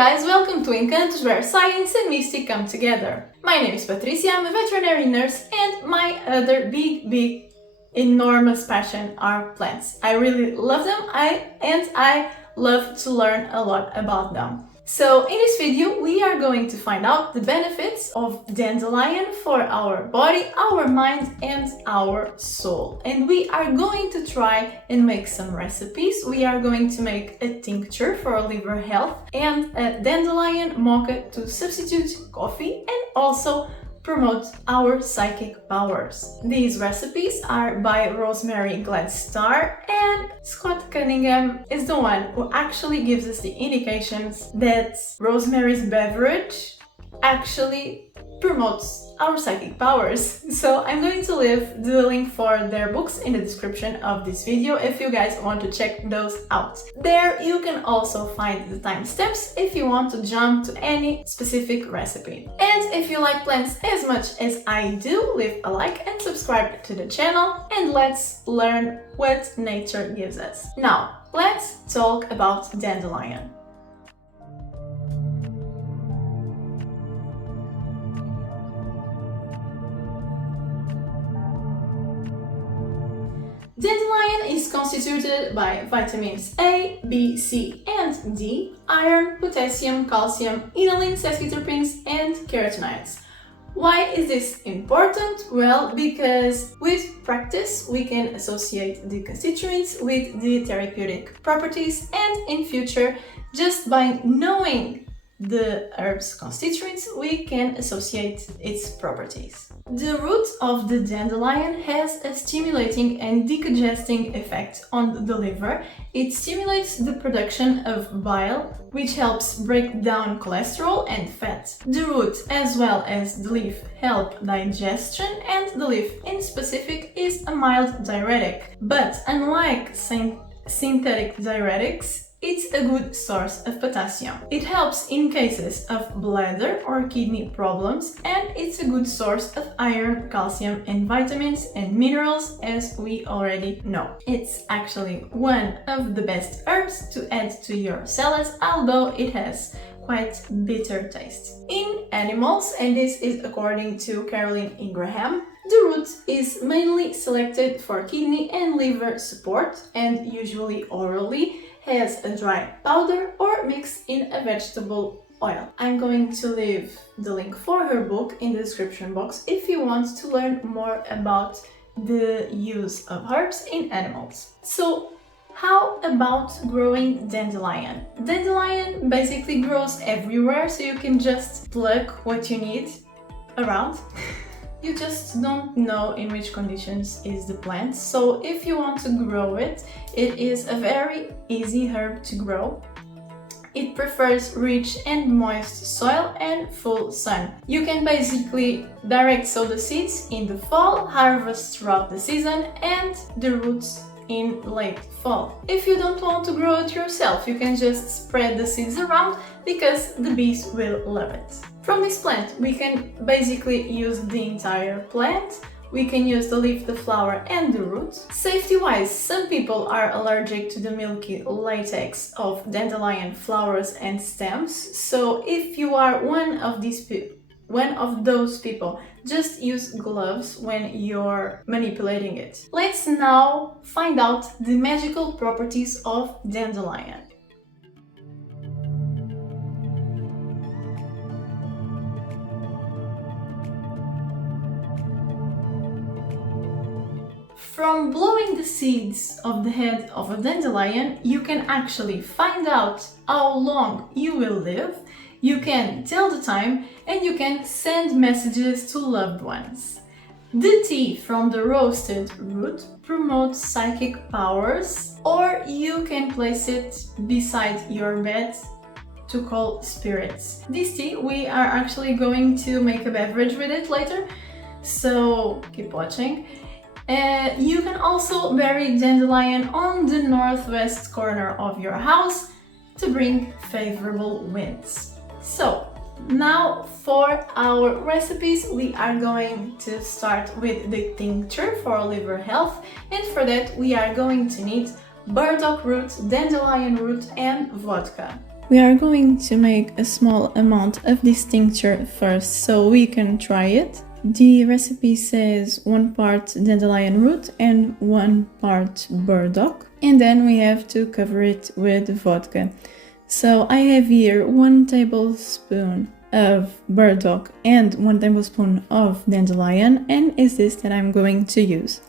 guys, welcome to Encantos, where science and mystic come together. My name is Patricia, I'm a veterinary nurse, and my other big, enormous passion are plants. I really love them, I love to learn a lot about them. So in this video we are going to find out the benefits of dandelion for our body, our mind and our soul. And we are going to try and make some recipes. We are going to make a tincture for liver health and a dandelion mocha to substitute coffee and also promote our psychic powers. These recipes are by Rosemary Gladstar, and Scott Cuningham is the one who actually gives us the indications that Rosemary's beverage actually promotes our psychic powers. So I'm going to leave the link for their books in the description of this video if you guys want to check those out. There you can also find the timestamps if you want to jump to any specific recipe. And if you like plants as much as I do, leave a like and subscribe to the channel, and let's learn what nature gives us. Now, let's talk about dandelion. Dandelion is constituted by vitamins A, B, C, and D, iron, potassium, calcium, inulin, sesquiterpenes, and carotenoids. Why is this important? Well, because with practice we can associate the constituents with the therapeutic properties, and in future, just by knowing the herb's constituents, we can associate its properties. The root of the dandelion has a stimulating and decongesting effect on the liver. It stimulates the production of bile, which helps break down cholesterol and fat. The root, as well as the leaf, help digestion, and the leaf in specific is a mild diuretic. But unlike synthetic diuretics, it's a good source of potassium. It helps in cases of bladder or kidney problems, and it's a good source of iron, calcium, and vitamins and minerals, as we already know. It's actually one of the best herbs to add to your salads, although it has quite bitter taste. In animals, and this is according to Caroline Ingraham, the root is mainly selected for kidney and liver support, and usually orally, has a dry powder or mixed in a vegetable oil. I'm going to leave the link for her book in the description box if you want to learn more about the use of herbs in animals. So, how about growing dandelion? Dandelion basically grows everywhere, so you can just pluck what you need around. You just don't know in which conditions is the plant, so if you want to grow it, it is a very easy herb to grow. It prefers rich and moist soil and full sun. You can basically direct sow the seeds in the fall, harvest throughout the season, and the roots in late fall. If you don't want to grow it yourself, you can just spread the seeds around because the bees will love it. From this plant, we can basically use the entire plant. We can use the leaf, the flower, and the root. Safety-wise, some people are allergic to the milky latex of dandelion flowers and stems. So if you are one of those people, just use gloves when you're manipulating it. Let's now find out the magical properties of dandelion. From blowing the seeds of the head of a dandelion, you can actually find out how long you will live, you can tell the time, and you can send messages to loved ones. The tea from the roasted root promotes psychic powers, or you can place it beside your bed to call spirits. This tea, we are actually going to make a beverage with it later, so keep watching. You can also bury dandelion on the northwest corner of your house to bring favorable winds. So, now for our recipes, we are going to start with the tincture for liver health, and for that we are going to need burdock root, dandelion root and vodka. We are going to make a small amount of this tincture first so we can try it. The recipe says 1 part dandelion root and 1 part burdock, and then we have to cover it with vodka. So I have here 1 tablespoon of burdock and 1 tablespoon of dandelion, and is this that I'm going to use.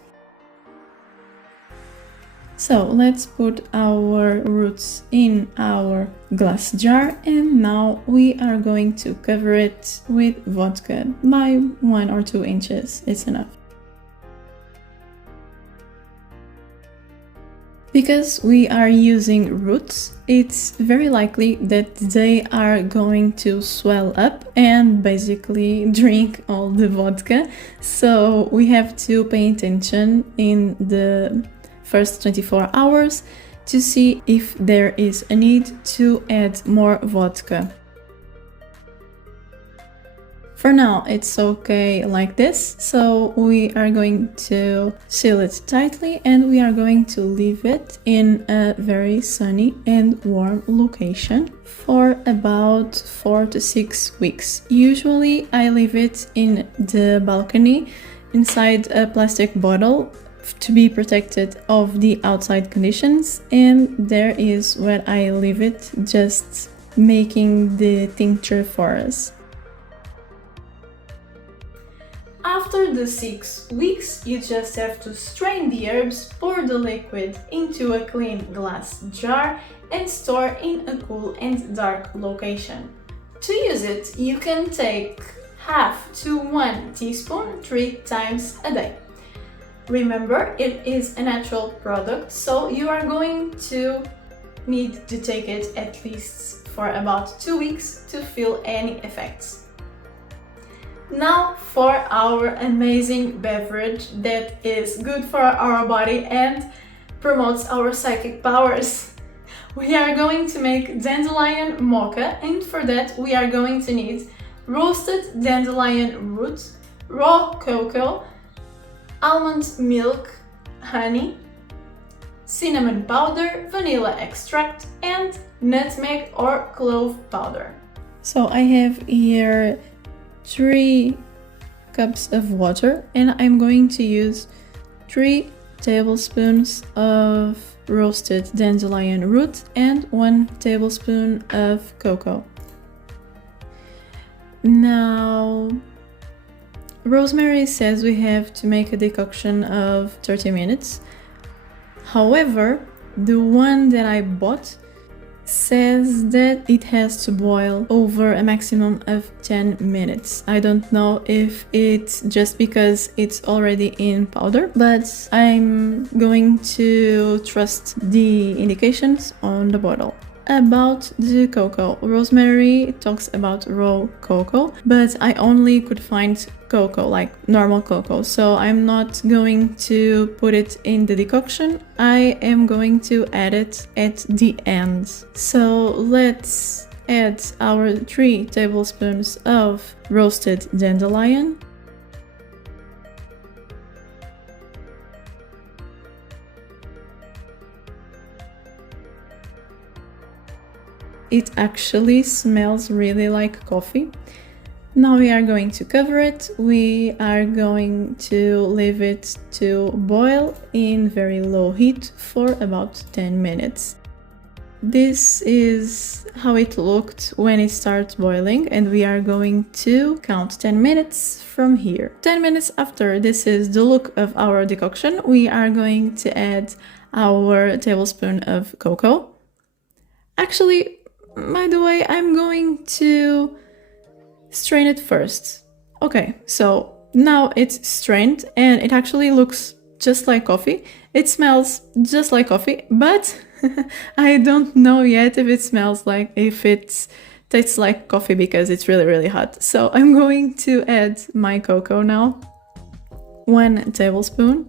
So let's put our roots in our glass jar, and now we are going to cover it with vodka by 1 or 2 inches, it's enough. Because we are using roots, it's very likely that they are going to swell up and basically drink all the vodka, so we have to pay attention in the first 24 hours to see if there is a need to add more vodka. For now, it's okay like this, so we are going to seal it tightly and we are going to leave it in a very sunny and warm location for about 4 to 6 weeks. Usually I leave it in the balcony inside a plastic bottle to be protected of the outside conditions, and there is where I leave it, just making the tincture for us. After the 6 weeks, you just have to strain the herbs, pour the liquid into a clean glass jar and store in a cool and dark location. To use it, you can take half to 1 teaspoon 3 times a day. Remember, it is a natural product, so you are going to need to take it at least for about 2 weeks to feel any effects. Now for our amazing beverage that is good for our body and promotes our psychic powers. We are going to make Dandelion Mocha, and for that we are going to need roasted dandelion root, raw cocoa, almond milk, honey, cinnamon powder, vanilla extract, and nutmeg or clove powder. So I have here 3 cups of water, and I'm going to use 3 tablespoons of roasted dandelion root and 1 tablespoon of cocoa. Now, Rosemary says we have to make a decoction of 30 minutes. However, the one that I bought says that it has to boil over a maximum of 10 minutes. I don't know if it's just because it's already in powder, but I'm going to trust the indications on the bottle. About the cocoa, Rosemary talks about raw cocoa, but I only could find cocoa, like normal cocoa, so I'm not going to put it in the decoction. I am going to add it at the end. So let's add our 3 tablespoons of roasted dandelion, it actually smells really like coffee. Now we are going to cover it. We are going to leave it to boil in very low heat for about 10 minutes. This is how it looked when it starts boiling, and we are going to count 10 minutes from here. 10 minutes after this is the look of our decoction, we are going to add our tablespoon of cocoa. Actually, by the way, I'm going to strain it first. Okay, so now it's strained and it actually looks just like coffee. It smells just like coffee, but I don't know yet if it tastes like coffee because it's really hot. So I'm going to add my cocoa now. 1 tablespoon.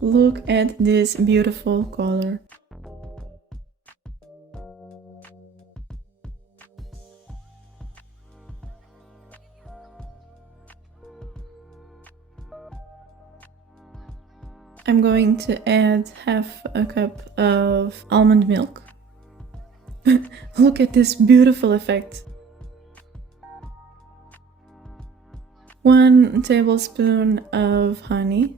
Look at this beautiful color. I'm going to add half a cup of almond milk. Look at this beautiful effect. 1 tablespoon of honey.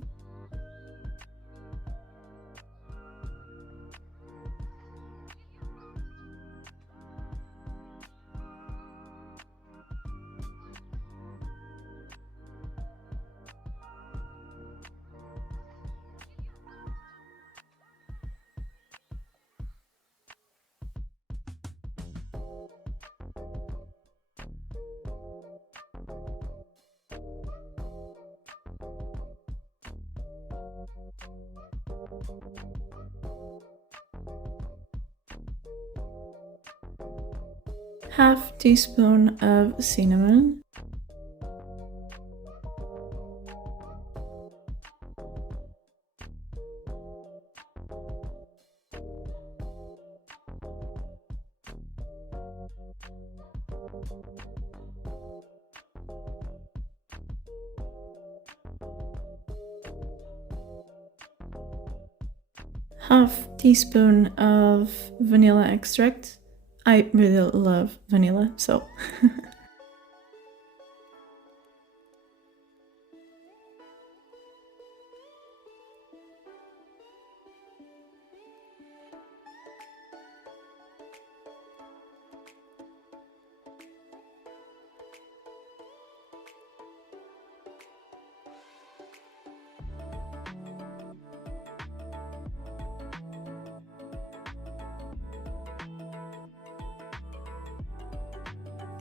Half teaspoon of cinnamon. Half teaspoon of vanilla extract. I really love vanilla, so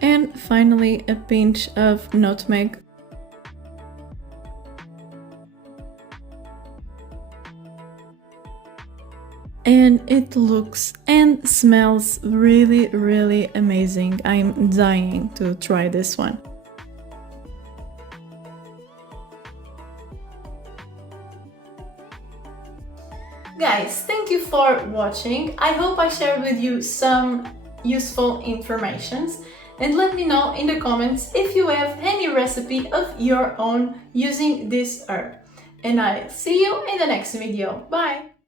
and finally a pinch of nutmeg. And it looks and smells really, really amazing. I'm dying to try this one. Guys, thank you for watching. I hope I shared with you some useful informations. And let me know in the comments if you have any recipe of your own using this herb. And I'll see you in the next video. Bye!